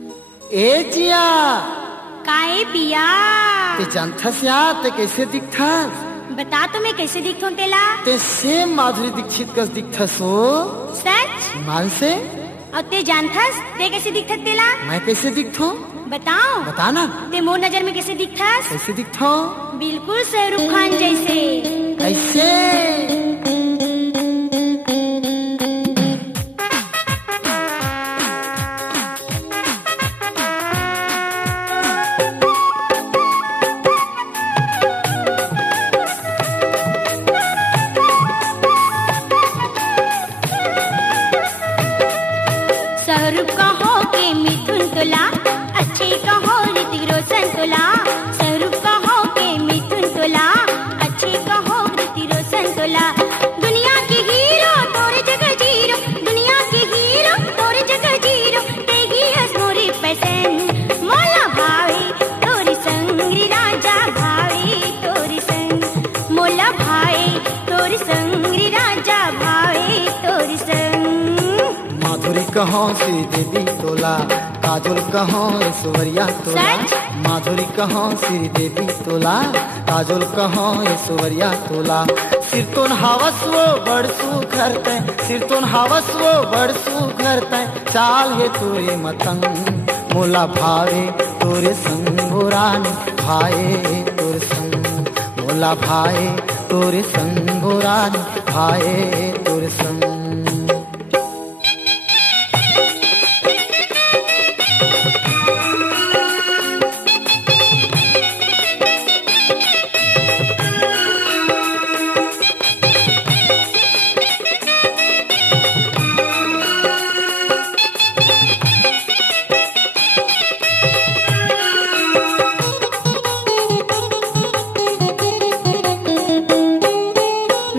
ए जिया काए पिया ते जानथस या ते कैसे दिखथस? बता तो मैं कैसे दिखूं तेला? ते सेम माधुरी दीक्षित कस दिखथस हो। सच? मान से? और ते जानथस ते कैसे दिखत तेला? मैं कैसे दिखथो? बताओ। बता ना। ते मोर नजर में कैसे दिखथस? कैसे दिखथो? बिल्कुल शाहरुख खान जैसे। कैसे? शाहरुख का हो के मिथुन तोला, अच्छे का हो ऋतिक रोशन तोला। शाहरुख का हो के मिथुन तोला, अच्छे का हो ऋतिक रोशन तोला। दुनिया के हीरो तोरे जगह जीरो, दुनिया के हीरो तोरे जगह जीरो। तेगी हस मोरी पसंद मोला भावे तोरी संग राजा भावे तोरी संग मोला भावे तोरी संग राजा भावे तोरी संग। माधुरी कहो श्री देवी तोला, काजल कहो ऐश्वर्या तोला। सच? माधुरी कहो श्री देवी तोला, काजल कहो ऐश्वर्या तोला। सिर तोन हावस वो बड़सू घरते, सिर तोन हावस वो बड़सू घरते। चाल है तोरे मतंग मोला भावे तोरे संग रानी भाए तोरे संग मोला भाए तोरे संग रानी भाए तोरे संग।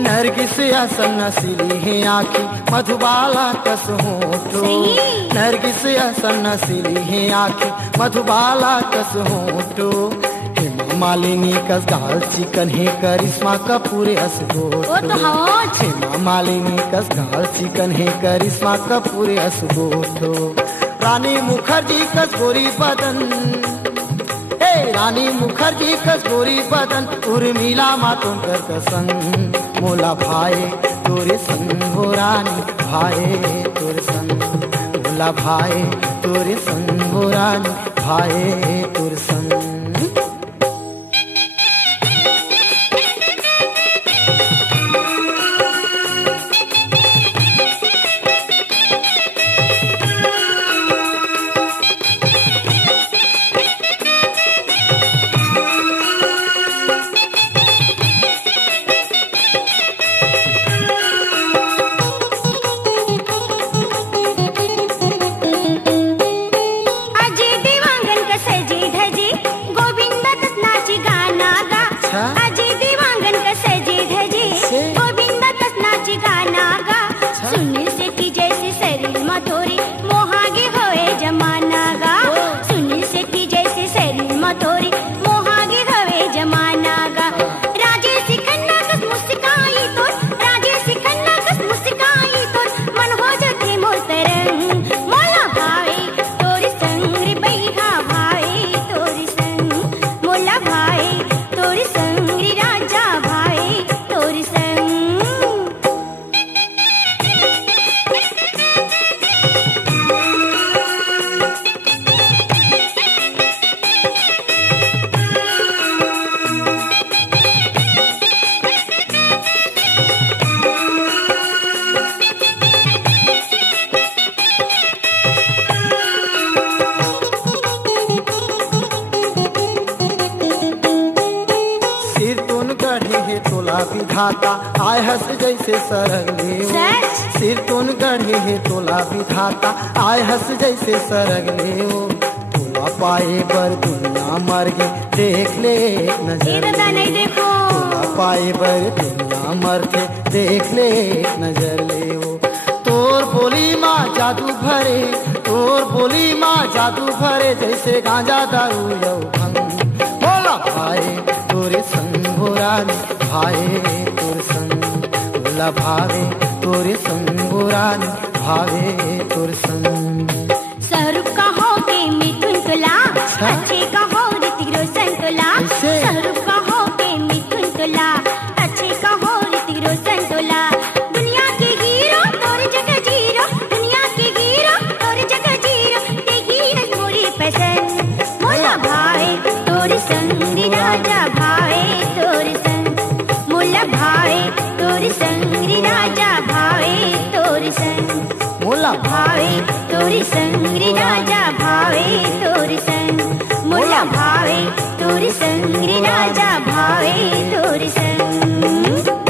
नरगिस असन नसीली है आँखी मधुबाला कस होठो। सही। नरगिस असन नसीली है आँखी मधुबाला कस होठो। हेमा मालिनी कस गाल चिकन है करिश्मा कपूर हस वो गोठो। तो हौज। हेमा मालिनी कस गाल चिकन है करिश्मा कपूर हस गोठो। रानी मुखर्जी कस गोरी बदन, रानी मुखर्जी कस गोरी बदन। उर्मिला मातोंडकर का संग मोला भाए तोरे संग हो रानी भाए तोरे संग मोला भाए तोरे संग हो रानी भाए तोरे संग। अजय देवांगन का सजे धजे गोविंद दत्त नाची गाना गा। अच्छा। अजय देवांगन का सजे धजे से? गोविंद दत्त नाची गाना गा। सुनील शेट्टी जैसे शरीर मथोरी मोहागे होए जमाना गा। सुनील शेट्टी जैसे शरीर मथोरी मोहागे होए जमाना गा। राजेश खन्ना कस मुस्काई तो, राजेश खन्ना कस मुस्काई तो। मन हो जथे मोर तरंग मोला भावे तोरी संग रे बैहा भावे तोरी संग मोला भावे तोरी संग रे राजा भावे तोरी संग। सिर तोन गढ़े है तोला विधाता आय हस जैसे सरगले। सच? सिर तोन गढ़े है तोला विधाता आय हस जैसे सरगले। तोला पाए बर दुनिया मर गे देख ले एक ये नजर। दादा नहीं देखो। तोला पाए बर दुनिया मरते देख ले एक नजर ले। वो तोर बोली माँ जादू भरे, तोर बोली माँ जादू भरे। जैसे गांजा दारू यौ भंग बोला भाए तोरे संग हो रानी भाए तोरे संग बोला भावे तोरे संग हो रानी भावे तोरे संग। शाहरुख का हो के अच्छा। अच्छे कहो ऋतिक रोशन तोला, कैसे? शाहरुख कहो के मिथुन तोला, अच्छे कहो ऋतिक रोशन तोला। दुनिया के हीरो तोर जगह जीरो, दुनिया के हीरो तोर जगह जीरो, तेही है मोरी पसंद। मोला भाई तोर संग राजा भाई तोर संग, मोला भाई तोर संग राजा भाई तोर संग, मोला भावे तोरी संग राजा भावे तोरी संग, मोला भावे तोरी संग राजा भावे तोरी संग।